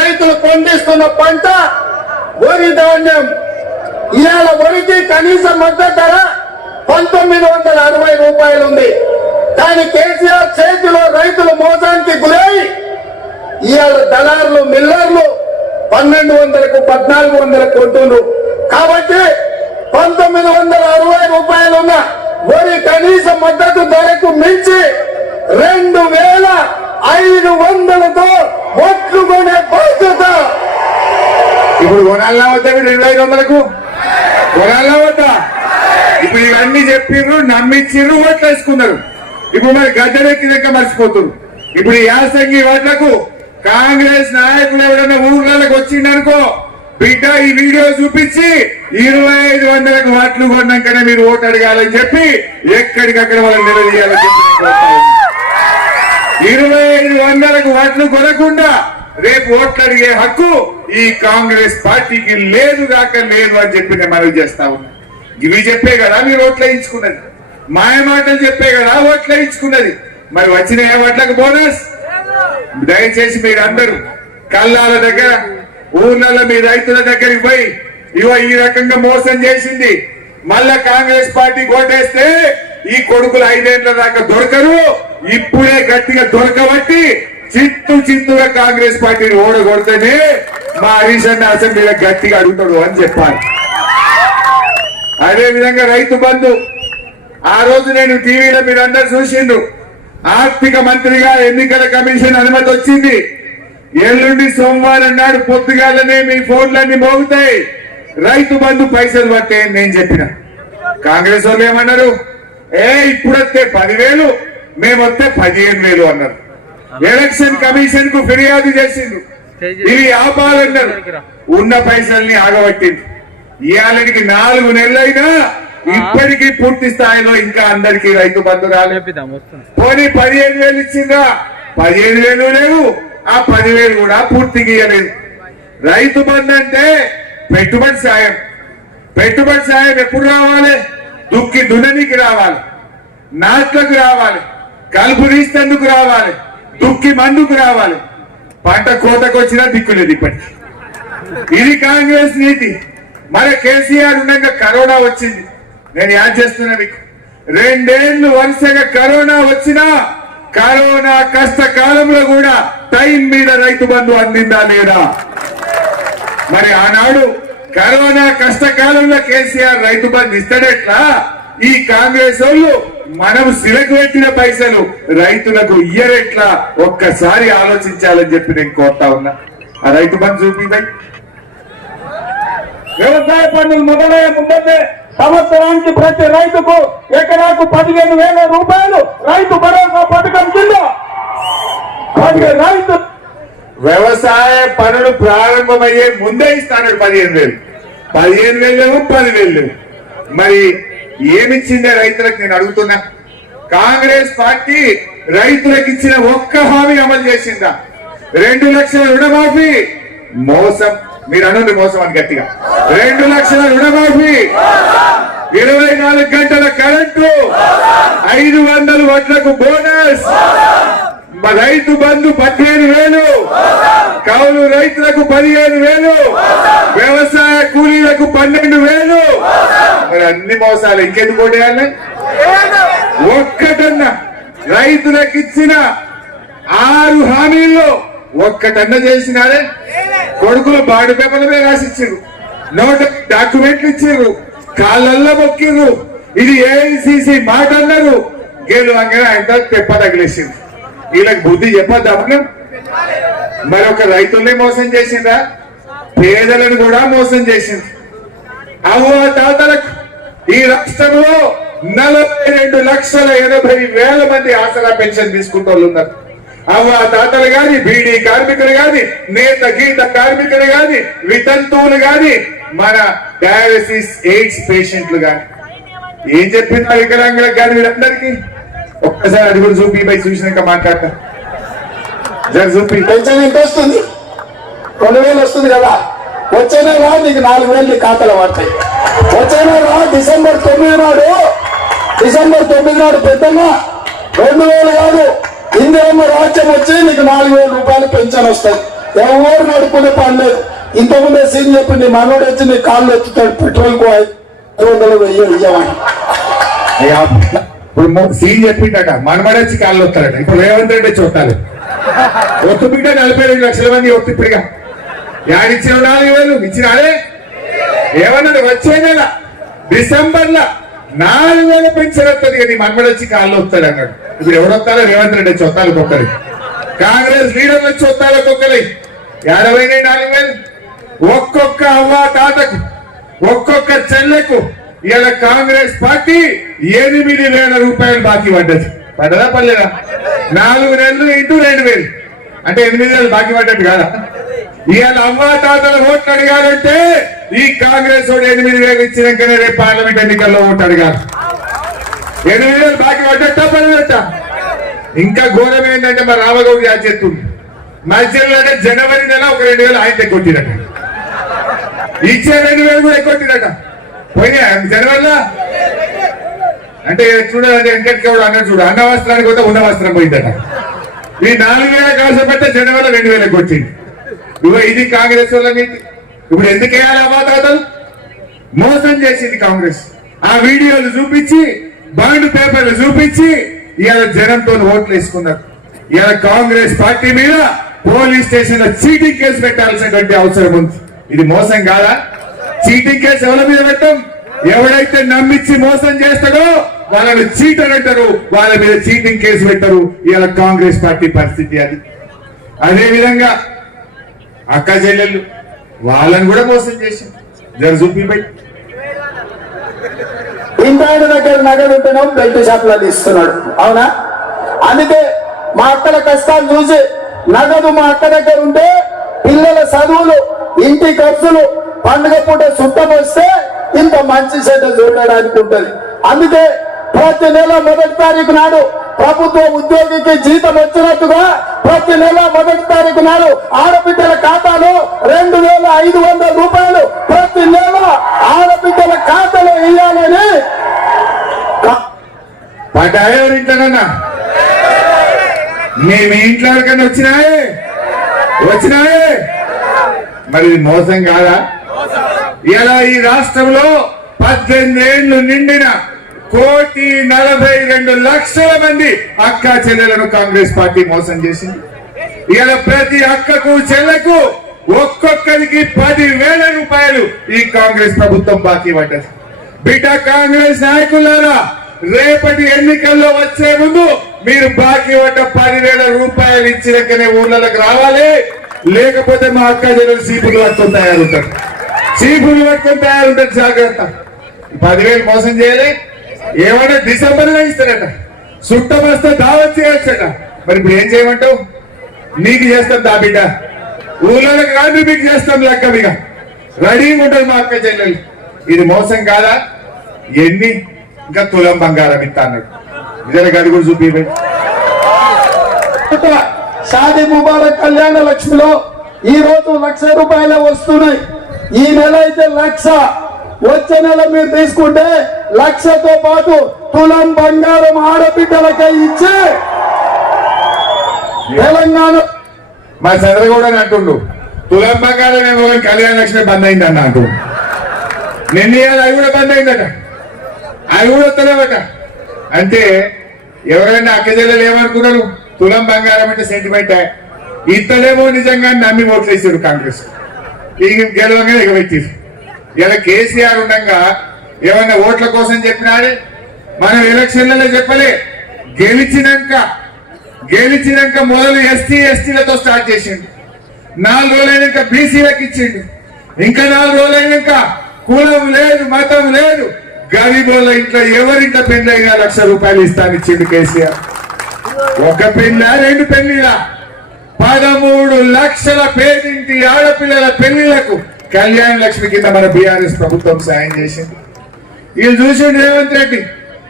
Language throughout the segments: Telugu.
రైతులు పండిస్తున్న పంట వరి ధాన్యం. ఇవాళ వరికి కనీస మద్దతు ధర పంతొమ్మిది వందల అరవై రూపాయలు ఉంది. కానీ కేసీఆర్ చేతిలో రైతులు మోసానికి గురై ఇవాళ దళారులు మిల్లర్లు పన్నెండు వందలకు పద్నాలుగు వందలకు కొంటున్నారు కాబట్టి పంతొమ్మిది వందల అరవై రూపాయలున్న వరి కనీస మద్దతు ధరకు మించి రెండు వేల ఐదు వందలతో ఒట్లు కొనే బాధ్యత. ఇప్పుడు కొనాలా వద్దా మీరు రెండు ఐదు వందలకు? కొనాలా వద్దా? ఇప్పుడు ఇవన్నీ చెప్పిండ్రు నమ్మించిండ్రు ఓట్లు వేసుకున్నారు ఇప్పుడు మరి గద్దెనెక్కినాక మర్చిపోతున్నారు ఇప్పుడు ఈ యాసంగి ఓట్లకు కాంగ్రెస్ నాయకులు ఎవరైనా ఊర్లలోకి వచ్చిండనుకో బిడ్డ ఈ వీడియో చూపించి ఇరవై ఐదు వందలకు ఓట్లు కొన్నాకనే మీరు ఓటు అడగాలని చెప్పి ఎక్కడికక్కడ వాళ్ళని నిలదీయాలని చెప్పి ఇరవై ఐదు వందలకు ఓట్లు కొనకుండా రేపు ఓట్లు అడిగే హక్కు ఈ కాంగ్రెస్ పార్టీకి లేదు దాక లేదు అని చెప్పి నేను మనవి చేస్తా ఉన్నా. ఇవి చెప్పే కదా మీరు ఓట్లు వేయించుకున్నది. మాయమాటలు చెప్పే కదా ఓట్లు వేయించుకున్నది. మరి వచ్చిన ఏ ఓట్లకు బోనస్? దయచేసి మీరు అందరూ కళ్ళాల దగ్గర ఊర్లలో మీ రైతుల దగ్గరికి పోయి ఇవో ఈ రకంగా మోసం చేసింది. మళ్ళా కాంగ్రెస్ పార్టీ కోటేస్తే ఈ కొడుకులు ఐదేళ్ళ దాకా దొరకరు ఇప్పుడే గట్టిగా దొరకబట్టి చిత్తు చిత్తుగా కాంగ్రెస్ పార్టీని ఓడగొడితేనే మా హరీష్ అన్న అసెంబ్లీలో గట్టిగా అడుగుతాడు అని చెప్పాలి. అదే విధంగా రైతు బంధు ఆ రోజు నేను టీవీలో మీరు అందరు చూసిండు ఆర్థిక మంత్రిగా ఎన్నికల కమిషన్ అనుమతి వచ్చింది. ఎల్లుండి సోమవారం నాడు పొద్దుగాలనే మీ ఫోన్లన్నీ మోగుతాయి. రైతు బంధు పైసలు పట్టే నేను చెప్పిన. కాంగ్రెస్ వాళ్ళు ఏమన్నారు? ఏ ఇప్పుడొస్తే పదివేలు? మేమొస్తే పదిహేను వేలు అన్నారు. ఎలక్షన్ కమిషన్కు ఫిర్యాదు చేసిండు ఇవి ఆపాలన్నారు. ఉన్న పైసల్ని ఆగబట్టింది ఇవాళకి నాలుగు నెలలైనా ఇప్పటికీ పూర్తి స్థాయిలో ఇంకా అందరికీ రైతు బంధు రాలేదు. పోనీ పదిహేను వేలు ఇచ్చిందా పదిహేను వేలు లేవు. ఆ పదివేలు కూడా పూర్తిగా ఇవ్వలేదు రైతు బంధు అంటే పెట్టుబడి సాయం. పెట్టుబడి సాయం ఎప్పుడు రావాలి? దుక్కి దున్ననికి రావాలి. నాట్లకు రావాలి కలుపు తీస్తేందుకు రావాలి దుక్కి మందుకు రావాలి. పంట కోతకు వచ్చినా దిక్కులేదు ఇప్పటికి. ఇది కాంగ్రెస్ నీతి. మన కేసీఆర్ ఉండగా కరోనా వచ్చింది. నేను యాడ్ చేస్తున్నా మీకు. రెండేళ్ళు వరుసగా కరోనా వచ్చినా కరోనా కష్టకాలంలో కూడా టైం మీద రైతు బంధు అందిందా లేదా? మరి ఆనాడు కరోనా కష్టకాలంలో కేసీఆర్ రైతు బంధు ఇస్తాడెట్లా? ఈ కాంగ్రెస్ వాళ్ళు మనం సిలకు పెట్టిన పైసలు రైతులకు ఇయ్యరెట్లా ఒక్కసారి ఆలోచించాలని చెప్పి నేను కోరుతా ఉన్నా. ఆ రైతు బంధు చూపిందా వ్యవసాయ పనులు మొదలయ్యే ముందే సంవత్సరానికి ప్రతి రైతుకు ఎకరాకు పదిహేను వేల రూపాయలు రైతు భరోసా పథకం కింద రైతు వ్యవసాయ పనులు ప్రారంభమయ్యే ముందే ఇస్తాను పదిహేను వేలు. పదిహేను వేలు పదివేలు మరి ఏమిచ్చిందే రైతులకు నేను అడుగుతున్నా? కాంగ్రెస్ పార్టీ రైతులకు ఇచ్చిన ఒక్క హామీ అమలు చేసిందా? రెండు లక్షల రుణమాఫీ? మోసం. మీరు అనండి మోసం అని గట్టిగా. రెండు లక్షల రుణమాఫీ. ఇరవై నాలుగు గంటల కరెంటు. ఐదు వందల వడ్లకు బోనస్. రైతు బంధు పదిహేను వేలు. కౌలు రైతులకు పదిహేను వేలు. వ్యవసాయ కూలీలకు పన్నెండు వేలు. మరి అన్ని మోసాలు ఇంకెందుకు ఓటేయాలి ఒక్కటన్నా రైతులకు ఇచ్చిన ఆరు హామీల్లో ఒక్కటన్న చేసినారే? కొడుకులు బాడు పేపర్ల మీద రాసిచ్చారు నోట డాక్యుమెంట్లు ఇచ్చారు కాళ్ళల్లో మొక్కిర్రు. ఇది ఏఐసిసి మాట అన్నారు. గేలు వంగన ఆయన తెప్ప తగిలేసింది వీళ్ళకి బుద్ధి చెప్పద్దు అప్పుడు? మరి ఒక రైతుల్ని మోసం చేసిందా? పేదలను కూడా మోసం చేసింది. అవ్వ తాతలకు ఈ రాష్ట్రంలో నలభై రెండు లక్షల ఎనభై వేల మంది ఆసరా పెన్షన్ తీసుకుంటూ ఉన్నారు. అవ్వ తాతలు గాని బీడీ కార్మికులు గాని నేత గీత కార్మికులు గాని వితంతువులు గాని మన డయాలసిస్ ఎయిడ్స్ పేషెంట్లు గాని. ఏం చెప్పింది వికలాంగులకు గాని వీళ్ళందరికీ? ఒక్కసారి అది కూడా చూపి పై చూసినాక మాట్లాడతా. జర చూపి. పెన్షన్ ఎంత వస్తుంది? రెండు వేలు వస్తుంది కదా. వచ్చే నెల నీకు నాలుగు వేలు నీ ఖాతాలో పడతాయి. వచ్చే నెల డిసెంబర్ తొమ్మిది నాడు. డిసెంబర్ తొమ్మిది నాడు పెద్దమ్మ రెండు వేలు కాదు. ఇందిరమ్మ రాజ్యం వచ్చి నీకు నాలుగు వేల రూపాయలు పెన్షన్ వస్తాయి. ఎవరు నడుపుకునే పని లేదు. ఇంతకుముందే సీన్ చెప్పింది మనోడు వచ్చి నీ కాళ్ళు ఎత్తుతాడు. పెట్రోల్కు ఐదు వందలు వెయ్యి ఇయ్యమని. అయ్యా, ఇప్పుడు సీన్ చెప్పిండట. మనమడొచ్చి కాళ్ళు వస్తారట ఇప్పుడు రేవంత్ రెడ్డి చూడాలి ఒత్తు బిడ్డ నలభై రెండు లక్షల మంది ఒత్తు ఇప్పుడుగా. యాడిచ్చిన నాలుగు వేలు ఇచ్చినారే? ఏమన్నది వచ్చే నెల డిసెంబర్లో నాలుగు వేల పెన్షన్ వస్తుంది కానీ మనమడొచ్చి కాళ్ళు వస్తాడు అన్నాడు. ఇప్పుడు ఎవరు వస్తారో రేవంత్ రెడ్డి వచ్చి వస్తాను ఒక్కొక్కరి కాంగ్రెస్ లీడర్ వచ్చి వస్తారు ఒక్కొక్కరి యాభై నాలుగు వేలు? ఒక్కొక్క అవ్వ తాతకు ఒక్కొక్క చెల్లెకు ఇలా కాంగ్రెస్ పార్టీ ఎనిమిది వేల రూపాయలు బాకీ పడ్డది. పడ్డదా పడలేదా? నాలుగు నెలలు ఇంటూ రెండు వేలు. అంటే ఎనిమిది వేలు బాకీ పడ్డట్టు కాదా? ఇవాళ అవ్వ తాతల ఓట్లు అడగాలంటే ఈ కాంగ్రెస్ వాడు ఎనిమిది వేలు ఇచ్చినాకనే రేపు పార్లమెంట్ ఎన్నికల్లో ఓట్లు అడగాలి. ఎనిమిది వేలు బాకీ పడ్డట్టా పడదట ఇంకా ఘోరం ఏంటంటే మా రామగౌడ్ చేస్తుంది మధ్యలో అంటే జనవరి నెల ఒక రెండు వేలు ఆయన కొట్టినట్టు ఇచ్చే రెండు వేలు కూడా ఎక్కొట్టినట పోయినా జనవరిలో అంటే చూడాలంటే వెంకటకేవుడు అన్నట్టు చూడు. అన్న వస్త్రానికి పోతే ఉన్న వస్త్రం పోయిందట. ఈ నాలుగు వేల పెట్టే జనవరిలో రెండు వేలకు వచ్చింది. ఇవ్వ ఇది కాంగ్రెస్ వాళ్ళ నీతి ఇప్పుడు ఎందుకు వేయాలి అవాతాతలు మోసం చేసింది కాంగ్రెస్. ఆ వీడియోలు చూపించి బాండ్ పేపర్లు చూపించి ఇవాళ జనంతో ఓట్లు వేసుకున్నారు. ఇవాళ కాంగ్రెస్ పార్టీ మీద పోలీస్ స్టేషన్లో చీటింగ్ కేసు పెట్టాల్సినటువంటి అవసరం ఉంది. ఇది మోసం కాదా? చీటింగ్ కేసు ఎవరి మీద పెట్టాం. ఎవడైతే నమ్మించి మోసం చేస్తాడో వాళ్ళని చీటర్ అంటారు. వాళ్ళ మీద చీటింగ్ కేసు పెట్టరు. ఇవాళ కాంగ్రెస్ పార్టీ పరిస్థితి అది. అదే విధంగా అక్క చెల్లెళ్ళు వాళ్ళని కూడా మోసం చేసింది జర చూపిపోయి ఇంటాయన దగ్గర నగదు ఉంటేనేమో బెల్ట్ షాప్లలో ఇస్తున్నాడు అవునా? అందుకే మా అక్కల కష్టాలు చూసి నగదు మా అక్క దగ్గర ఉంటే పిల్లల చదువులు ఇంటి ఖర్చులు పండుగ పూట చుట్టం వస్తే ఇంత మంచి చెడ్డ చూడడానికి ఉంటుంది. అందుకే ప్రతి నెల మొదటి తారీఖు నాడు ప్రభుత్వ ఉద్యోగికి జీతం వచ్చినట్టుగా ప్రతి నెల మొదటి తారీఖు నాడు ఆడబిడ్డల ఖాతాలో రెండు వేల ఐదు వందల రూపాయలు ప్రతి నెల ఆడబిడ్డల ఖాతాలో ఇవ్వాలని పడ్డాయో ఇంట్లోనన్నా ఇంట్లో కన్నా. వచ్చినాయే? వచ్చినాయే? మరి మోసం కాదా? ఇలా ఈ రాష్ట్రంలో పద్దెనిమిది ఏళ్ళు నిండిన కోటి నలభై రెండు లక్షల మంది అక్క చెల్లెలను కాంగ్రెస్ పార్టీ మోసం చేసింది. ఇలా ప్రతి అక్కకు చెల్లెకు ఒక్కొక్కరికి పది వేల రూపాయలు ఈ కాంగ్రెస్ ప్రభుత్వం బాకీ పడ్డది. బిడ్డ కాంగ్రెస్ నాయకులారా రేపటి ఎన్నికల్లో వచ్చే ముందు మీరు బాకీ పడ్డ పదివేల రూపాయలు ఇచ్చినాకనే ఊళ్ళకి రావాలి. లేకపోతే మా అక్క చెల్లెలు సీపులు పట్టుకొని తయారవుతారు. చీపులు పెట్టుకొని తయారుంటారు జాగ్రత్త పదివేలు మోసం చేయలే. ఏమన్నా డిసెంబర్లో ఇస్తారట చుట్టం దావత్ చేయొచ్చట మరి ఇప్పుడు ఏం చేయమంటావు? నీకు చేస్తాం దా బిడ్డ. ఊళ్ళోకి కాదు మీకు చేస్తాం లెక్క మీకు రెడీగా ఉంటుంది మా అక్క చెల్లెలు. ఇది మోసం కాదా? ఎన్ని? ఇంకా తులం బంగారం ఇస్తా అన్నాడు నిజంగా గది కూడా చూపి షాదీ ముబారక్ కళ్యాణ లక్ష్మిలో ఈ రోజు లక్ష రూపాయల వస్తున్నాయి. ఈ నెల అయితే లక్ష. వచ్చే నెల మీరు తీసుకుంటే లక్షతో పాటు తులం బంగారం ఆడబిడ్డలకై ఇచ్చి తెలంగాణ మా చంద్రగౌడ అని అంటుండు తులం బంగారం ఏమో కళ్యాణ లక్ష్మి బంద్ అయిందన్న అంటు నిన్న అది అవి కూడా బంద్ అయిందట. అవి కూడా వస్తలేవట. అంటే ఎవరైనా అక్క చెల్లెలు ఏమనుకున్నారు? తులం బంగారం అంటే సెంటిమెంట్ ఇతలేమో నిజంగా నమ్మి ఓట్లు వేసారు కాంగ్రెస్. ఇక గెలవంగానే ఎగబెట్టారు ఇలా కేసీఆర్ ఉండగా ఏమన్నా ఓట్ల కోసం చెప్పినాడే మనం ఎలక్షన్లలో చెప్పలే. గెలిచినాక గెలిచినాక మొదలు ఎస్టీ ఎస్టీలతో స్టార్ట్ చేసిండు. నాలుగు రోజులైనాక బీసీలకు ఇచ్చిండు. ఇంకా నాలుగు రోజులైనాక కులం లేదు మతం లేదు. గరీబుల ఇంట్లో ఎవరింట్లో పెళ్ళైనా లక్ష రూపాయలు ఇస్తానిచ్చిండు కేసీఆర్. ఒక పెళ్ళ రెండు పెళ్ళిలా? పదమూడు లక్షల పేదింటి ఆడపిల్లల పెళ్ళిళ్ళకు కళ్యాణ లక్ష్మి కింద మన బీఆర్ఎస్ ప్రభుత్వం సాయం చేసింది. వీళ్ళు చూసిండు రేవంత్ రెడ్డి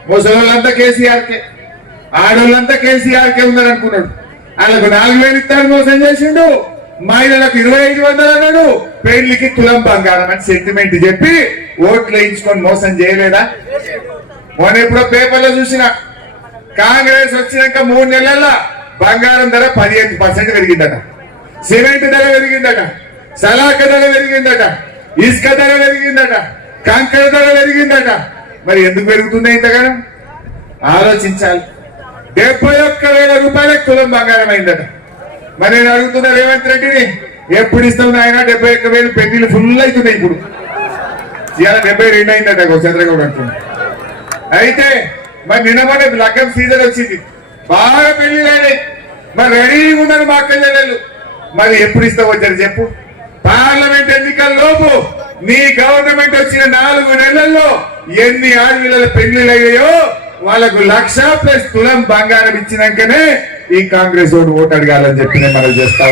ముసలోళ్ళంతా కేసీఆర్కే ఆడోళ్ళంతా కేసీఆర్కే ఉన్నారు అనుకున్నాడు వాళ్ళకు నాలుగు వేలు ఇస్తాను మోసం చేసిండు. మహిళలకు ఇరవై ఐదు వందలు అన్నాడు. పెళ్ళికి తులం బంగారం అని సెంటిమెంట్ చెప్పి ఓట్లు వేయించుకొని మోసం చేయలేదా? మొన్న ఎప్పుడో పేపర్లో చూసిన కాంగ్రెస్ వచ్చినాక మూడు నెలల బంగారం ధర పదిహేను పర్సెంట్ పెరిగిందట. సిమెంట్ ధర పెరిగిందట. సలాక ధర పెరిగిందట. ఇసుక ధర పెరిగిందట. కంకర ధర పెరిగిందట. మరి ఎందుకు పెరుగుతుంది ఇంతగానో? ఆలోచించాలి. డెబ్బై ఒక్క వేల రూపాయల కులం బంగారం అయిందట. మరి నేను అడుగుతున్నా రేవంత్ రెడ్డిని ఎప్పుడు ఇస్తాం ఆయన డెబ్బై ఒక్క వేలు పెళ్ళిలు ఫుల్ అవుతున్నాయి ఇప్పుడు. ఇవాళ డెబ్బై రెండు అయిందట ఒక చంద్రగౌడ్ అంటున్నా అయితే మరి నిన్న మన లగ్గం సీజన్ వచ్చింది. బాగా పెళ్ళిళ్ళైనాయి మరి రెడీగా ఉన్నారు మా అక్క మరి ఎప్పుడు ఇస్తావు వచ్చారు చెప్పు. పార్లమెంట్ ఎన్నికల లోపు నీ గవర్నమెంట్ వచ్చిన నాలుగు నెలల్లో ఎన్ని ఆడపిల్లల పెళ్ళిళ్ళు అయ్యాయో వాళ్ళకు లక్ష ప్లస్ తులం బంగారం ఇచ్చినాకనే ఈ కాంగ్రెస్ ఓటు ఓటు అడగాలని చెప్పి నేను మనం చేస్తా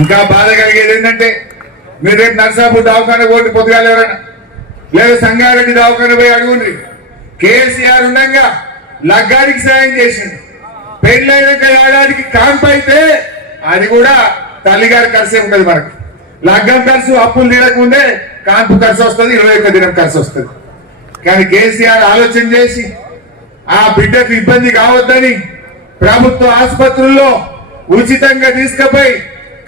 ఇంకా బాధ కలిగేది ఏంటంటే మీరు రేపు నర్సాపూర్ దవాఖాన ఓటు పొద్దుగాలు ఎవరైనా లేదా సంగారెడ్డి దవాఖాన పోయి అడుగుండ్రి. కేసీఆర్ ఉండగా లగ్గానికి సాయం చేసింది పెళ్ళైనాక ఏడాదికి కాంపు అయితే అది కూడా తల్లిగారి ఖర్చే ఉంటుంది మనకు. లగ్గం ఖర్చు అప్పులు తీరకముందే కాంపు ఖర్చు వస్తుంది ఇరవై ఒక్క దినం ఖర్చు వస్తుంది. కానీ కేసీఆర్ ఆలోచన చేసి ఆ బిడ్డకు ఇబ్బంది కావద్దని ప్రభుత్వ ఆసుపత్రుల్లో ఉచితంగా తీసుకుపోయి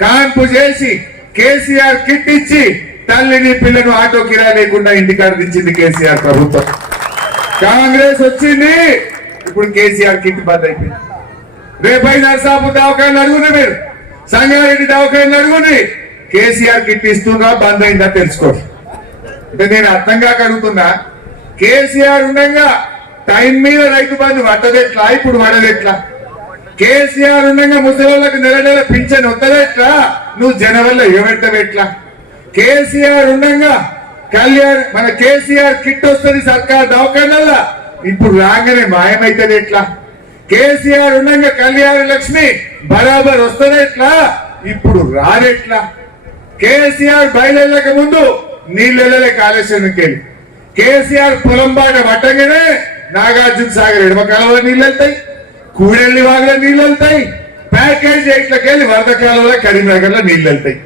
కాన్పు చేసి కేసీఆర్ కిట్ ఇచ్చి తల్లిని పిల్లను ఆటో కిరా లేకుండా ఇంటికాడ దించింది కేసీఆర్ ప్రభుత్వం. కాంగ్రెస్ వచ్చింది. ఇప్పుడు కేసీఆర్ కిట్ బంద్ అయిపోయింది. రేపై నర్సాపు దవాఖాన అడుగునే మీరు. సంగారెడ్డి దవాఖాన అడుగుని. కేసీఆర్ కిట్ ఇస్తుందా బంద్ అయిందా తెలుసుకోండి అంటే నేను అర్థం కాక అడుగుతున్నా. కేసీఆర్ ఉండగా టైం మీద రైతు బంధు పట్టదెట్లా? ఇప్పుడు పడదెట్లా? కేసీఆర్ ఉండగా ముసలిళ్ళకి నెల నెల పింఛన్ వద్దదెట్లా నువ్వు జనవల్ల ఏమెడతావెట్లా కేసీఆర్ ఉండగా కళ్యాణ్ మన కేసీఆర్ కిట్ వస్తుంది సర్కార్ దవాఖానల్లా. ఇప్పుడు రాగానే మాయమైతుంది ఎట్లా? కేసీఆర్ ఉండగా కళ్యాణ లక్ష్మి బరాబర్ వస్తుంది ఎట్లా? ఇప్పుడు రారెట్లా? కేసీఆర్ బయలుదేరక ముందు నీళ్ళెళ్ళలే కాళేశ్వరంకి వెళ్ళి కేసీఆర్ పొలం బాట పట్టగానే నాగార్జున సాగర్ ఎడమ కాలంలో నీళ్ళు వెళ్తాయి కూడెల్లి వాగులో నీళ్ళు వెళ్తాయి ప్యాకేజ్ ఎట్లకి వెళ్ళి వరద కాలంలో కరీంనగర్లో నీళ్ళు వెళ్తాయి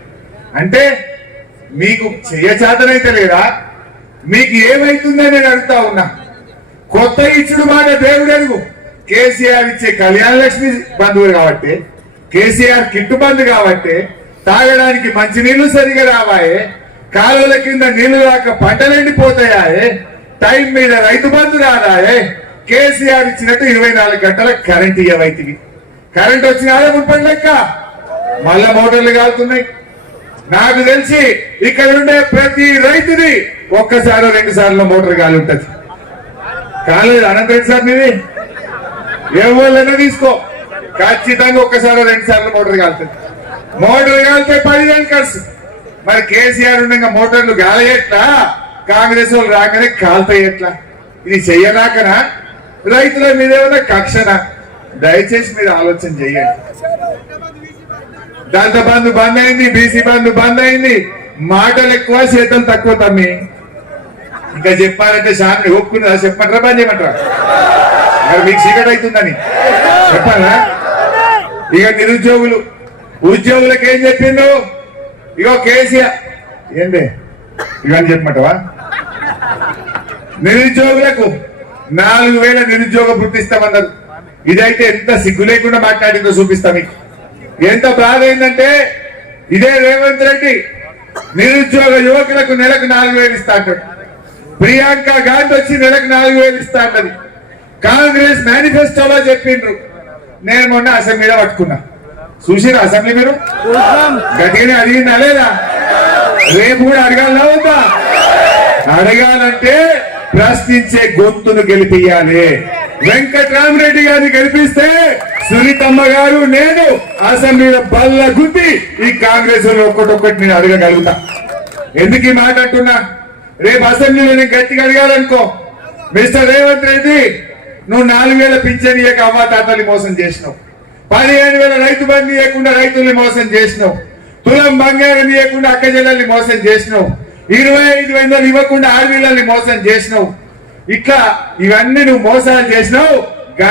అంటే మీకు చేయచాతనైతే లేదా? మీకు ఏమైతుందని నేను అడుగుతా ఉన్నా. కొత్త ఇచ్చుడు మాట దేవుడు ఎరుగు. కేసీఆర్ ఇచ్చే కళ్యాణ లక్ష్మి బంధువు కాబట్టి కేసీఆర్ కిట్టు బంధు కాబట్టి తాగడానికి మంచి నీళ్ళు సరిగా రావాయే కాలువల కింద నీళ్ళు రాక పంటలెండిపోతాయే టైం మీద రైతు బంధు రాదాయే కేసీఆర్ ఇచ్చినట్టు ఇరవై నాలుగు గంటల కరెంట్ ఇవ్వైతివి కరెంట్ వచ్చినాడే ముప్పై లెక్క? మళ్ళా మోటార్లు కాలుతున్నాయి. నాకు తెలిసి ఇక్కడ ఉండే ప్రతి రైతుది ఒక్కసారి రెండు సార్లు మోటార్ గాలి ఉంటది. కాలేదు అనంతరెడ్డి సార్ నీది? ఎవరైనా తీసుకో. ఖచ్చితంగా ఒక్కసారి రెండు సార్లు మోటార్ కాలుతుంది మోటార్ కాలితే పదివేలు ఖర్చు మరి కేసీఆర్ ఉండగా మోటార్లు గాలి కాంగ్రెస్ వాళ్ళు రాగానే కాల్తాయట్లా ఇది చెయ్యనాకనా? రైతుల మీద ఏమైనా కక్షనా? దయచేసి మీరు ఆలోచన చేయండి దళిత బంధు బంద్ అయింది బీసీ బంధు బంద్ అయింది. మాటలు ఎక్కువ చేతలు తక్కువ తమ్మి. ఇంకా చెప్పాలంటే శాంతి ఒప్పుకున్నదా చెప్పమంటారా? పని చేయమంటారా? మరి మీకు సీకట్ అవుతుందని. చెప్పాలా? ఇక నిరుద్యోగులు ఉద్యోగులకు ఏం చెప్పిండు ఇగో కేసీఆర్. ఏందే? ఇవన్నీ చెప్పమంటావా? నిరుద్యోగులకు నాలుగు వేల నిరుద్యోగ గుర్తిస్తామన్నారు ఇదైతే ఎంత సిగ్గు లేకుండా మాట్లాడిందో చూపిస్తా మీకు. ఎంత బాధ ఏంటంటే ఇదే రేవంత్ రెడ్డి నిరుద్యోగ యువకులకు నెలకు నాలుగు వేలు ఇస్తా అంటాడు. ప్రియాంక గాంధీ వచ్చి నెలకు నాలుగు వేలు ఇస్తా అన్నది. కాంగ్రెస్ మేనిఫెస్టోలో చెప్పిండ్రు. నేను మొన్న అసెంబ్లీలో పట్టుకున్నా. చూసిరా అసెంబ్లీ మీరు? గట్టిగానే అడిగిందా లేదా? రేపు కూడా అడగాలనా వద్దా? అడగాలంటే ప్రశ్నించే గొంతును గెలిపియాలి వెంకట్రామరెడ్డి గారిని గెలిపిస్తే సునీతమ్మ గారు నేను అసెంబ్లీలో బల్ల గుద్ది ఈ కాంగ్రెస్ వాళ్ళు ఒక్కటొక్కటి నేను అడగగలుగుతా. ఎందుకు ఈ మాట అంటున్నా? రేపు అసెంబ్లీలో నేను గట్టిగా అడగాలనుకో. మిస్టర్ రేవంత్ రెడ్డి నువ్వు నాలుగు వేల పింఛన్ ఇయ్యక అవ్వ తాతల్ని మోసం చేసినావు. పదిహేను వేల రైతు బంధు ఇవ్వకుండా రైతుల్ని మోసం చేసినావు. తులం బంగారం ఇవ్వకుండా అక్క చెల్లెల్ని మోసం చేసినావు. ఇరవై ఐదు వందలు ఇవ్వకుండా ఆడవీళ్ళని మోసం చేసినావు. ఇట్లా ఇవన్నీ నువ్వు మోసాలు చేసినావు.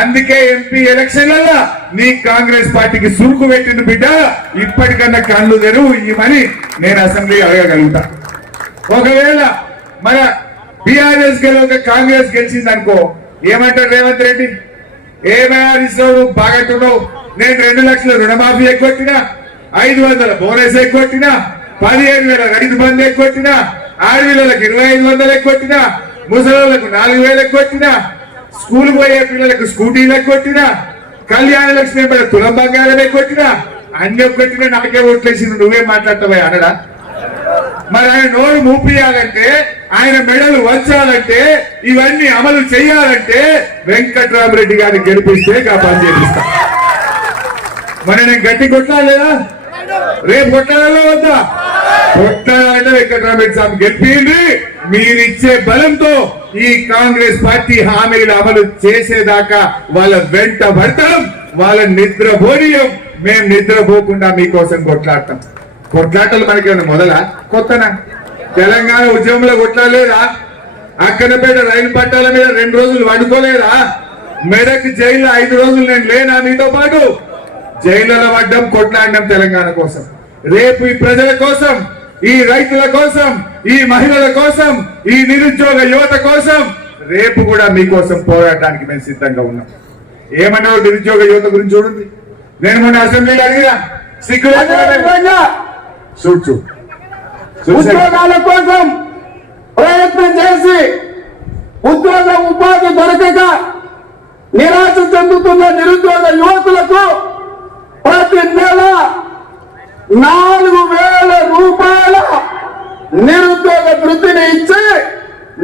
అందుకే ఎంపీ ఎలక్షన్లలో నీ కాంగ్రెస్ పార్టీకి సురుకు పెట్టిన బిడ్డ. ఇప్పటికన్నా కళ్ళు తెరువు ఇవ్వమని నేను అసెంబ్లీ అడగగలుగుతా. ఒకవేళ మన బీఆర్ఎస్ గెలవక కాంగ్రెస్ గెలిచింది అనుకో. ఏమంటారు రేవంత్ రెడ్డి? ఏమైనా ఇస్తున్నావు నేను రెండు లక్షల రుణమాఫీ ఎగ్గొట్టినా ఐదు వందల బోనస్ ఎగ్గొట్టినా పదిహేను వేల రైతు బంధు ఎగ్గొట్టినా ఆడపిల్లలకు ఇరవై ఐదు వందలు ఎగ్గొట్టినా ముసలిలకు నాలుగు వేలు ఎగ్గొట్టినా స్కూల్ పోయే పిల్లలకు స్కూటీలు ఎగ్గొట్టినా కళ్యాణ లక్ష్మి తులం బంగారం ఎగ్గొట్టినా అన్ని ఒక్కటినా నాకే ఓట్లేసి నువ్వే మాట్లాడతావా అనడా మరి ఆయన నోరు మూపియాలంటే ఆయన మెడలు వంచాలంటే ఇవన్నీ అమలు చేయాలంటే వెంకట్రామరెడ్డి గారిని గెలిపిస్తే గా పని చేపిస్తా. మరి నేను గట్టి కొట్టాలేదా రేపు కొట్టాలలో వద్దా? కొట్టాలంటే వెంకట్రామరెడ్డి స్వామి గెలిపింది మీరిచ్చే బలంతో ఈ కాంగ్రెస్ పార్టీ హామీలు అమలు చేసేదాకా వాళ్ళ వెంట పడతాం. వాళ్ళ నిద్రపోనీయం. మేము నిద్రపోకుండా మీకోసం కొట్లాడతాం. కొట్లాటలు మనకి మొదలా. కొత్తనా తెలంగాణ ఉద్యమంలో కొట్లాడలేదా? అక్కడపేట రైలు పట్టాల మీద రెండు రోజులు వండుకోలేదా? మెడక్ జైల్లో ఐదు రోజులు నేను లేనా మీతో పాటు? జైళ్ళలో పడ్డం కొట్లాడడం తెలంగాణ కోసం. రేపు ఈ ప్రజల కోసం ఈ రైతుల కోసం ఈ మహిళల కోసం ఈ నిరుద్యోగ యువత కోసం రేపు కూడా మీకోసం పోరాడడానికి మేము సిద్ధంగా ఉన్నాం. ఏమన్నావు నిరుద్యోగ యువత గురించి చూడండి. నేను మొన్న అసెంబ్లీలో అడిగినా సిగ్గు లేకుండా అదేవిధంగా చూడు చూడు చూసారా? ఉద్యోగాల కోసం ప్రయత్నం చేసి ఉద్యోగ ఉపాధి దొరకక నిరాశ చెందుతున్న నిరుద్యోగ యువకులకు ప్రతి నెల నాలుగు వేల రూపాయల నిరుద్యోగ వృత్తిని ఇచ్చి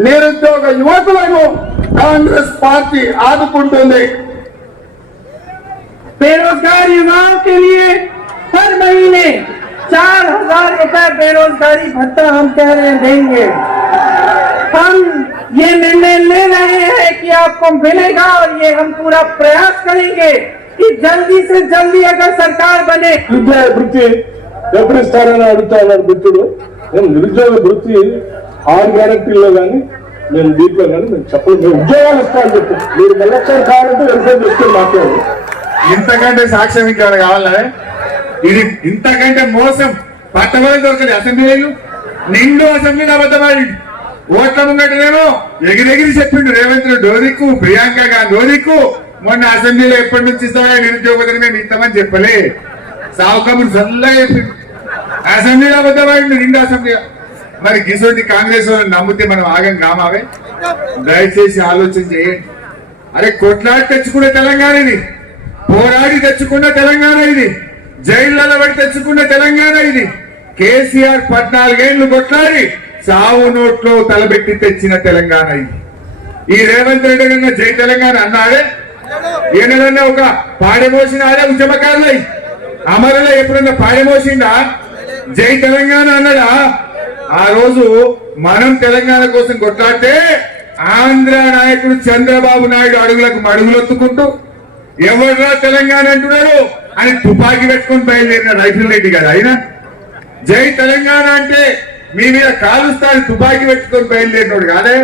నిరుద్యోగ యువకులను కాంగ్రెస్ పార్టీ ఆదుకుంటుంది बेरोजगार युवाओं के लिए हर महीने चार हजार रुपए बेरोजगारी भत्ता हम कह रहे हैं देंगे हम ये निर्णय ले रहे हैं कि आपको मिलेगा और ये हम पूरा प्रयास करेंगे कि जल्दी से जल्दी अगर सरकार बने నిరుద్యోగ వృత్తి ఎప్పుడు ఇస్తారని అడుగుతా ఉన్నారు మిత్రుడు నేను నిరుద్యోగ వృత్తి ఆరు గ్యారంటీల్లో కానీ నేను దీంట్లో కానీ నేను చెప్పలేదు మేము ఉద్యోగాలు ఇస్తామని చెప్పి మీరు మళ్ళొకసారి కావాలంటే వెరిఫై చేసుకుని మాట్లాడు ఇంతకంటే సాక్ష్యం ఇంకేమైనా కావాలా ఇది ఇంతకంటే మోసం పట్టబడి దొరకలేదు అసెంబ్లీలు నిండు అసెంబ్లీని అబద్ధమాడి ఓట్ల ముంగటనేమో ఎగిరెగిరి చెప్పిండు రేవంత్ రెడ్డి. ఓదిక్కు ప్రియాంక గాంధీ ఓదిక్కు మొన్న అసెంబ్లీలో ఎప్పటి నుంచి ఇస్తామా నిరుద్యోగతని మేము ఇస్తామని చెప్పలే. సావుకముడు చల్లగా చెప్పిండు. అసెంబ్లీలో అబద్ధమాడిండు నిండు అసెంబ్లీ మరి గిసోటి కాంగ్రెస్ వాళ్ళని నమ్మితే మనం ఆగం కామావే? దయచేసి ఆలోచన చేయండి. అరే కొట్లాడి తెచ్చుకునే తెలంగాణ ఇది. పోరాడి తెచ్చుకున్న తెలంగాణ ఇది. జైళ్ళలో పడి తెచ్చుకున్న తెలంగాణ ఇది. కేసీఆర్ పద్నాలుగేళ్ళు కొట్లాడి సావు నోట్లో తలబెట్టి తెచ్చిన తెలంగాణ ఇది. ఈ రేవంత్ రెడ్డి కన్నా జై తెలంగాణ అన్నాడే? ఈయనన్నా ఒక పాడెమోసిన ఆడే ఉద్యమకారులై. అమరులై ఎప్పుడన్నా పాడెమోసిందా జై తెలంగాణ అన్నడా? ఆ రోజు మనం తెలంగాణ కోసం కొట్లాడితే ఆంధ్ర నాయకుడు చంద్రబాబు నాయుడు అడుగులకు మడుగులొత్తుకుంటూ ఎవడ్రా తెలంగాణ అంటున్నాడు? అని తుపాకీ పెట్టుకుని బయలుదేరిన రైఫిల్ రెడ్డి గారు. ఆయన జై తెలంగాణ అంటే మీ మీద కాలుస్తాను తుపాకీ పెట్టుకొని బయలుదేరినోడు కాదే?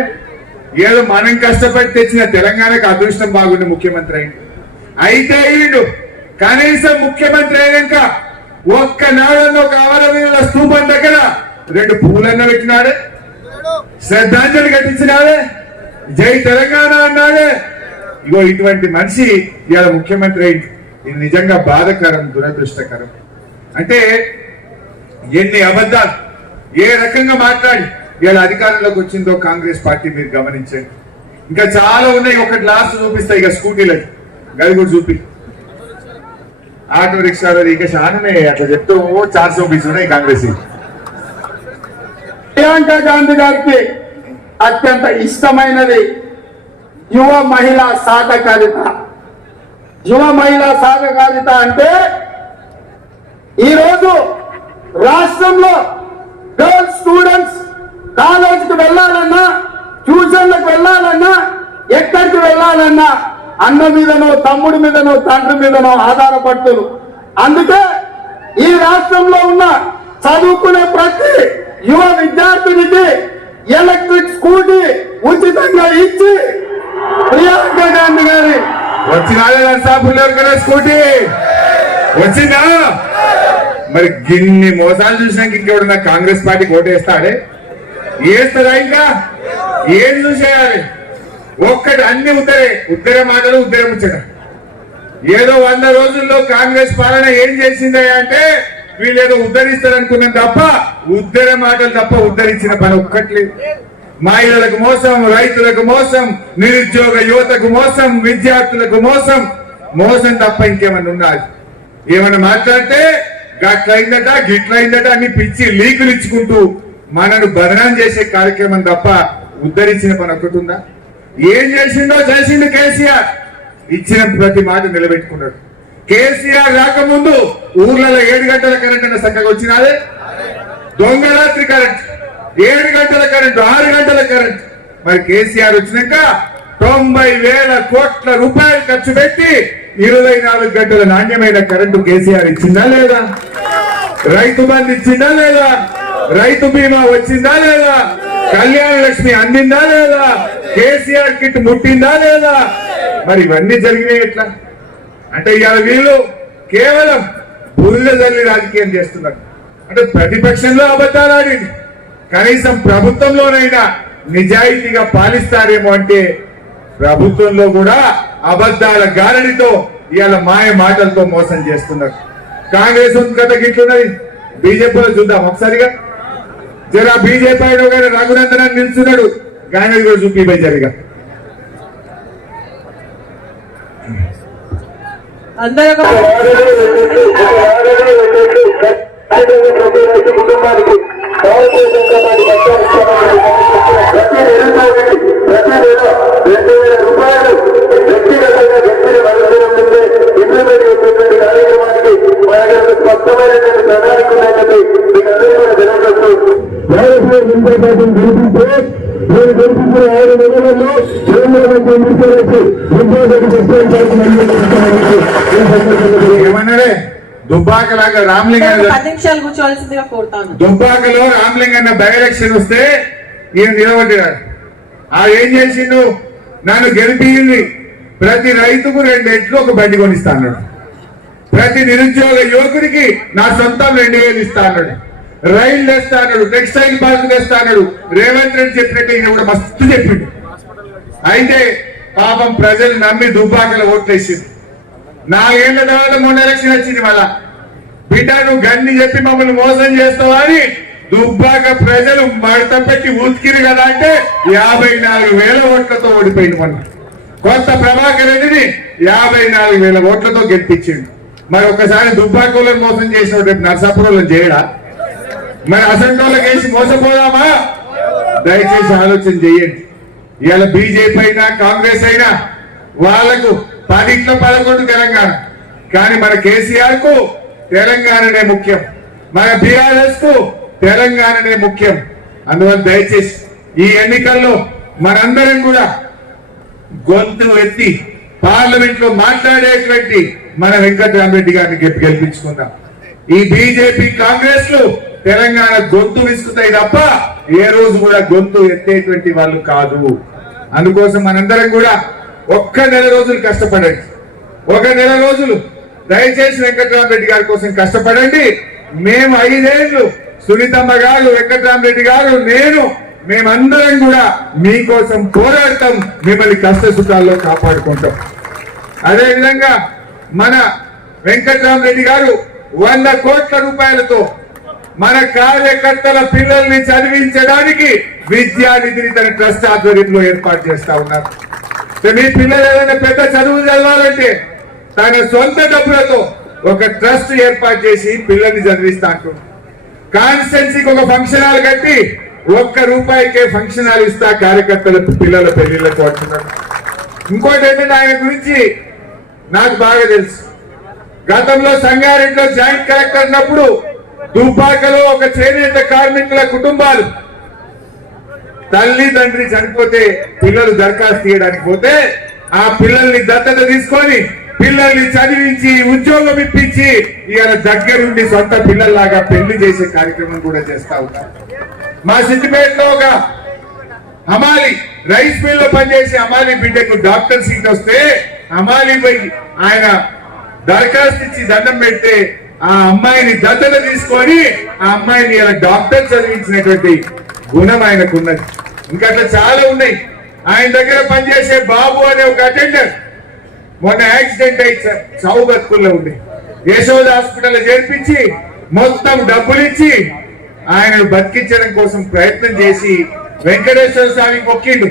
ఏదో మనం కష్టపడి తెచ్చిన తెలంగాణకు అదృష్టం బాగుండి ముఖ్యమంత్రి అయింది అయితే అయ్యిండు కనీసం ముఖ్యమంత్రి అయినాక ఒక్క నాడన్న ఒక ఆవర మీద స్తూపం దగ్గర రెండు పూలన్న పెట్టినాడే. శ్రద్ధాంజలి కట్టించినాడే. జై తెలంగాణ అన్నాడే. ఇగో ఇటువంటి మనిషి ఇవాళ ముఖ్యమంత్రి అయింది ఇది నిజంగా బాధకరం దురదృష్టకరం. అంటే ఎన్ని అబద్ధాలు ఏ రకంగా మాట్లాడి ఇవాళ అధికారంలోకి వచ్చిందో కాంగ్రెస్ పార్టీ మీరు గమనించండి. ఇంకా చాలా ఉన్నాయి ఒక లాస్ట్ చూపిస్తాయి ఇక స్కూటీలకి గది కూడా చూపి. ఆటో రిక్షాలో ఇక చాలానే అట్లా చెప్తూ చార్ ఉన్నాయి కాంగ్రెస్ ప్రియాంక గాంధీ గారికి అత్యంత ఇష్టమైనది యువ మహిళా సాధకారిత యువ మహిళా సాధకారిత అంటే ఈరోజు రాష్ట్రంలో గర్ల్స్ స్టూడెంట్స్ కాలేజీకి వెళ్ళాలన్నా ట్యూషన్లకు వెళ్ళాలన్నా ఎక్కడికి వెళ్ళాలన్నా అన్న మీదనో తమ్ముడి మీదనో తండ్రి మీదనో ఆధారపడుతురు. అందుకే ఈ రాష్ట్రంలో ఉన్న చదువుకునే ప్రతి యువ విద్యార్థినికి ఎలక్ట్రిక్ స్కూటీ ఉచితంగా ఇచ్చి ప్రియాంక గాంధీ గారి వచ్చినా నర్సాపుల్లో కదా స్కూటీ? వచ్చిందా? మరి గిన్ని మోసాలు చూసినాక ఇంకెవడన్నా కాంగ్రెస్ పార్టీకి ఓటేస్తాడే? ఏస్తారా ఇంకా? ఏం చూసేయాలి? ఒక్కటి అన్ని ఉద్దరే ఉద్దరే మాటలు ఉద్దర ముచ్చట. ఏదో వంద రోజుల్లో కాంగ్రెస్ పాలన ఏం చేసిందా అంటే వీళ్ళు ఏదో ఉద్ధరిస్తారనుకున్నాం తప్ప ఉద్దరే మాటలు తప్ప ఉద్ధరించిన పని ఒక్కట్లేదు మహిళలకు మోసం రైతులకు మోసం నిరుద్యోగ యువతకు మోసం విద్యార్థులకు మోసం. మోసం తప్ప ఇంకేమన్నా ఉన్నది ఏమన్నా మాట్లాడితే గట్లయిందట గిట్లయిందట అని పిచ్చి లీకులు ఇచ్చుకుంటూ మనను బదనాం చేసే కార్యక్రమం తప్ప ఉద్ధరించిన పని ఒకటి ఏం చేసిండో చేసిండు కేసీఆర్. ఇచ్చిన ప్రతి మాట నిలబెట్టుకున్నాడు. కేసీఆర్ రాకముందు ఊర్లలో ఏడు గంటల కరెంట్ అన్న చక్కగా వచ్చినదే? దొంగ రాత్రి కరెంట్. ఏడు గంటల కరెంట్ ఆరు గంటల కరెంట్. మరి కేసీఆర్ వచ్చినాక తొంభై వేల కోట్ల రూపాయలు ఖర్చు పెట్టి ఇరవై నాలుగు గంటల నాణ్యమైన కరెంటు కేసీఆర్ ఇచ్చిందా లేదా? రైతు బంధు ఇచ్చిందా లేదా? రైతు బీమా వచ్చిందా లేదా? కళ్యాణ లక్ష్మి అందిందా లేదా? కేసీఆర్ కిట్ ముట్టిందా లేదా? మరి ఇవన్నీ జరిగినాయి ఎట్లా? అంటే ఇవాళ వీళ్ళు కేవలం బుల్ల తల్లి రాజకీయం చేస్తున్నారు. అంటే ప్రతిపక్షంలో అబద్ధాలు ఆడింది. కనీసం ప్రభుత్వంలోనైనా నిజాయితీగా పాలిస్తారేమో అంటే ప్రభుత్వంలో కూడా అబద్ధాల గారడితో ఇవాళ మాయ మాటలతో మోసం చేస్తున్నారు. కాంగ్రెస్ కథ గిట్లున్నది. బీజేపీలో చూద్దాం ఒకసారిగా. జర బీజేపీ ఆయన ఒక రఘునందన్ అని నిల్చున్నాడు గాయన కూడా చూపిపోయి జరిగా అందరూ ఒక కుటుంబానికి ప్రతి నిరుద్యోగికి ప్రతి నెల రెండు వేల రూపాయలు వ్యక్తిగతంగా వ్యక్తిని మనుషుల ముందే ఇంప్లిమెంట్ చేసేటువంటి కార్యక్రమానికి స్పష్టమైనటువంటి ప్రణాళిక ఉందని మీకు అందరూ కూడా తెలియజేస్తూ పార్టీని గెలిపిస్తే నేను గెలిపించిన ఆరు నెలలలో కేంద్ర మంత్రి ముఖ్యమంత్రి ఉద్యోగానికి ఏమన్నాడే దుబ్బాకలాగా రామ్లింగన్ పది నిమిషాలు కూర్చోవలసిందిగా కోరుతాను. దుబ్బాకలో రామ్లింగన్న బై ఎలక్షన్ వస్తే ఈయన నిలబడ్డాడు. ఆ ఏం చేసిండు? నన్ను గెలిపింది ప్రతి రైతుకు రెండు ఎట్లు ఒక బండి కొనిస్తా అన్నాడు. ప్రతి నిరుద్యోగ యువకుడికి నా సొంతం రెండు వేలు ఇస్తా అన్నాడు. రైలు తెస్తా అన్నాడు టెక్స్టైల్ పార్క్ తెస్తా అన్నాడు. రేవంత్ రెడ్డి చెప్పినట్టు ఈయన కూడా మస్తు చెప్పిండు. అయితే పాపం ప్రజలు నమ్మి దుబ్బాకలో ఓట్లేసింది నాలుగేళ్ళ తర్వాత మొన్న ఎలక్షన్ వచ్చింది మళ్ళా. బిడ్డ నువ్వు గన్ని చెప్పి మమ్మల్ని మోసం చేస్తావా అని దుబ్బాక ప్రజలు మడత పెట్టి ఉతికిరు కదా అంటే యాభై నాలుగు వేల ఓట్లతో ఓడిపోయింది మొన్న. కొత్త ప్రభాకర్ రెడ్డిని యాభై నాలుగు వేల ఓట్లతో గెలిపించిండు. మరి ఒకసారి దుబ్బాకోళ్ళని మోసం చేసిన రేపు నర్సాపురంలో చేయడా? మరి అసంటోళ్ళకి వేసి మోసపోదామా? దయచేసి ఆలోచన చేయండి. ఇవాళ బీజేపీ అయినా కాంగ్రెస్ అయినా వాళ్ళకు పదిట్లో పదకొండు తెలంగాణ. కానీ మన కేసీఆర్కు తెలంగాణనే ముఖ్యం. మన బీఆర్ఎస్కు తెలంగాణనే ముఖ్యం. అందువల్ల దయచేసి ఈ ఎన్నికల్లో మనందరం కూడా గొంతు ఎత్తి పార్లమెంట్లో మాట్లాడేటువంటి మన వెంకటరామరెడ్డి గారిని గెప్పి గెలిపించుకుందాం. ఈ బీజేపీ కాంగ్రెస్లు తెలంగాణ గొంతు విసుకుతాయి తప్ప ఏ రోజు కూడా గొంతు ఎత్తేటువంటి వాళ్ళు కాదు. అందుకోసం మనందరం కూడా ఒక్క నెల రోజులు కష్టపడండి. ఒక నెల రోజులు దయచేసి వెంకటరామరెడ్డి గారి కోసం కష్టపడండి. మేము ఐదేళ్ళు సునీతమ్మ గారు వెంకటరామరెడ్డి గారు నేను మేమందరం కూడా మీకోసం పోరాడతాం మిమ్మల్ని కష్ట సుఖాల్లో కాపాడుకుంటాం. అదే విధంగా మన వెంకటరామరెడ్డి గారు వంద కోట్ల రూపాయలతో మన కార్యకర్తల పిల్లల్ని చదివించడానికి విద్యానిధిని తన ట్రస్ట్ ఆధ్వర్యంలో ఏర్పాటు చేస్తా ఉన్నారు. మీ పిల్లలు ఏదైనా పెద్ద చదువు చదవాలంటే తన సొంత డబ్బులతో ఒక ట్రస్ట్ ఏర్పాటు చేసి పిల్లల్ని చదివిస్తా కాన్స్టెన్సీకి ఒక ఫంక్షన్ హాల్ కట్టి ఒక్క రూపాయికే ఫంక్షన్ హాల్ ఇస్తా కార్యకర్తల పిల్లల పెళ్ళిళ్ళకు అంటున్నాడు ఇంకోటి ఏంటంటే ఆయన గురించి నాకు బాగా తెలుసు. గతంలో సంగారెడ్డిలో జాయింట్ కలెక్టర్ ఉన్నప్పుడు దుబ్బాకలో ఒక చేనేత కార్మికుల కుటుంబాలు తల్లి తండ్రి చనిపోతే పిల్లలు దరఖాస్తు చేయడానికి పోతే ఆ పిల్లల్ని దత్తత తీసుకొని పిల్లల్ని చదివించి ఉద్యోగం ఇప్పించి ఇవాళ దగ్గరుండి సొంత పిల్లల్లాగా పెళ్ళి చేసే కార్యక్రమం కూడా చేస్తా ఉన్నారు. మా సిద్దిపేటలో ఒక హమాలి రైస్ మిల్లో పనిచేసే అమాలి బిడ్డకు డాక్టర్ సీట్ వస్తే హమాలి పోయి ఆయన దరఖాస్తు ఇచ్చి దండం పెడితే ఆ అమ్మాయిని దత్తత తీసుకొని ఆ అమ్మాయిని ఇలా డాక్టర్ చదివించినటువంటి గుణం ఆయనకు ఉన్నది ఇంకా అట్లా చాలా ఉన్నాయి. ఆయన దగ్గర పనిచేసే బాబు అనే ఒక అటెండర్ మొన్న యాక్సిడెంట్ అయి సార్ చావు బతుకుల్లో ఉండే. యశోద హాస్పిటల్ చేర్పించి మొత్తం డబ్బులు ఇచ్చి ఆయనను బతికించడం కోసం ప్రయత్నం చేసి వెంకటేశ్వర స్వామికి మొక్కిండు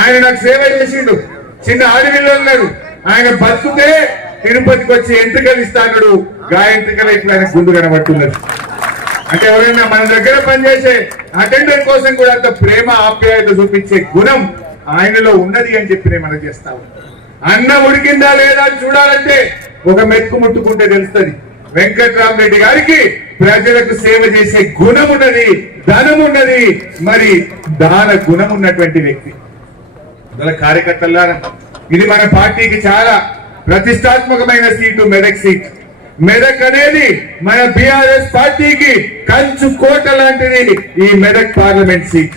ఆయన నాకు సేవ చేసిండు. చిన్న ఆడవిలో ఉన్నాడు. ఆయన బతుకుతే తిరుపతికి వచ్చి ఎంత ఇస్తాడు గాయంత్రికలు ఇట్లా ఆయన గుండు కనబడుతున్నది. అంటే ఎవరైనా మన దగ్గర పనిచేసే అటెండర్ కోసం కూడా అంత ప్రేమ ఆప్యాయత చూపించే గుణం ఆయనలో ఉన్నది అని చెప్పి నేను మనం చేస్తా అన్నం ఉడికిందా లేదా చూడాలంటే ఒక మెతుకు ముట్టుకుంటే తెలుస్తుంది. వెంకట్రామరెడ్డి గారికి ప్రజలకు సేవ చేసే గుణం ఉన్నది ధనం ఉన్నది మరి దాన గుణం ఉన్నటువంటి వ్యక్తి. అందువల్ల కార్యకర్తలారా ఇది మన పార్టీకి చాలా ప్రతిష్టాత్మకమైన సీటు మెదక్ సీట్. మెదక్ అనేది మన బిఆర్ఎస్ పార్టీకి కంచు కోట లాంటిది. ఈ మెదక్ పార్లమెంట్ సీట్.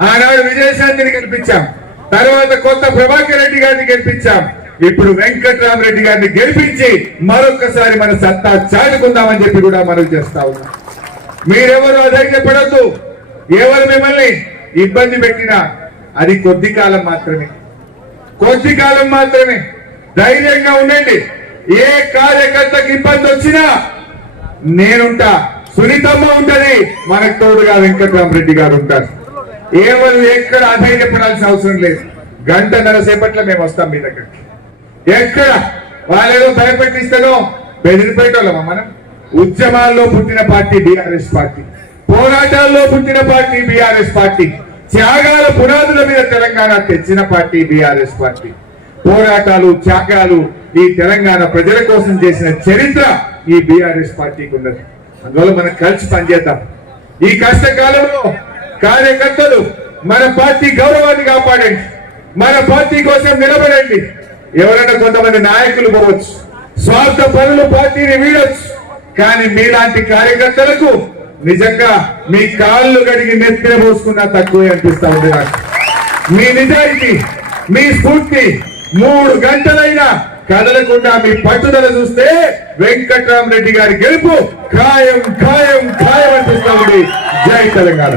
ఆనాడు విజయశాంతిని గెలిపించాం. తర్వాత కొత్త ప్రభాకర్ రెడ్డి గారిని గెలిపించాం. ఇప్పుడు వెంకట్రామరెడ్డి గారిని గెలిపించి మరొకసారి మన సత్తా చాటుకుందామని చెప్పి కూడా మనం చేస్తా ఉన్నాం. మీరెవరు అధైర్యపడద్దు. ఎవరు మిమ్మల్ని ఇబ్బంది పెట్టినా అది కొద్ది కాలం మాత్రమే. కొద్ది కాలం మాత్రమే. ధైర్యంగా ఉండండి. ఏ కార్యకర్తకి ఇబ్బంది వచ్చినా నేనుంటా. సునీతమ్మ ఉంటది మనకు తోడుగా వెంకటరామరెడ్డి గారు ఉంటారు. ఏమని ఎక్కడ అధైర్యపడాల్సిన అవసరం లేదు. గంటన్నర సేపట్లో మేము వస్తాం మీ దగ్గరికి. ఎక్కడ? వాళ్ళేదో భయపెట్టిస్తానో బెదిరిపెట్టాలమ్మా మనం? ఉద్యమాల్లో పుట్టిన పార్టీ బీఆర్ఎస్ పార్టీ. పోరాటాల్లో పుట్టిన పార్టీ బీఆర్ఎస్ పార్టీ. త్యాగాల పునాదుల మీద తెలంగాణ తెచ్చిన పార్టీ బీఆర్ఎస్ పార్టీ. పోరాటాలు త్యాగాలు ఈ తెలంగాణ ప్రజల కోసం చేసిన చరిత్ర ఈ బీఆర్ఎస్ పార్టీకి ఉన్నది. అందువల్ల మనం కలిసి పనిచేద్దాం. ఈ కష్టకాలంలో కార్యకర్తలు మన పార్టీ గౌరవాన్ని కాపాడండి. మన పార్టీ కోసం నిలబడండి. ఎవరైనా కొంతమంది నాయకులు పోవచ్చు. స్వార్థ పనులు పార్టీని వీడొచ్చు. కానీ మీలాంటి కార్యకర్తలకు నిజంగా మీ కాళ్ళు కడిగి నెత్తిన పోసుకున్నా తక్కువే అనిపిస్తా ఉంది నాకు. మీ నిజాయితీ మీ స్ఫూర్తి మూడు గంటలైనా కదలకుండా మీ పట్టుదల చూస్తే వెంకట్రామరెడ్డి గారి గెలుపు ఖాయం ఖాయం ఖాయం అనిపిస్తా ఉంది. జై తెలంగాణ.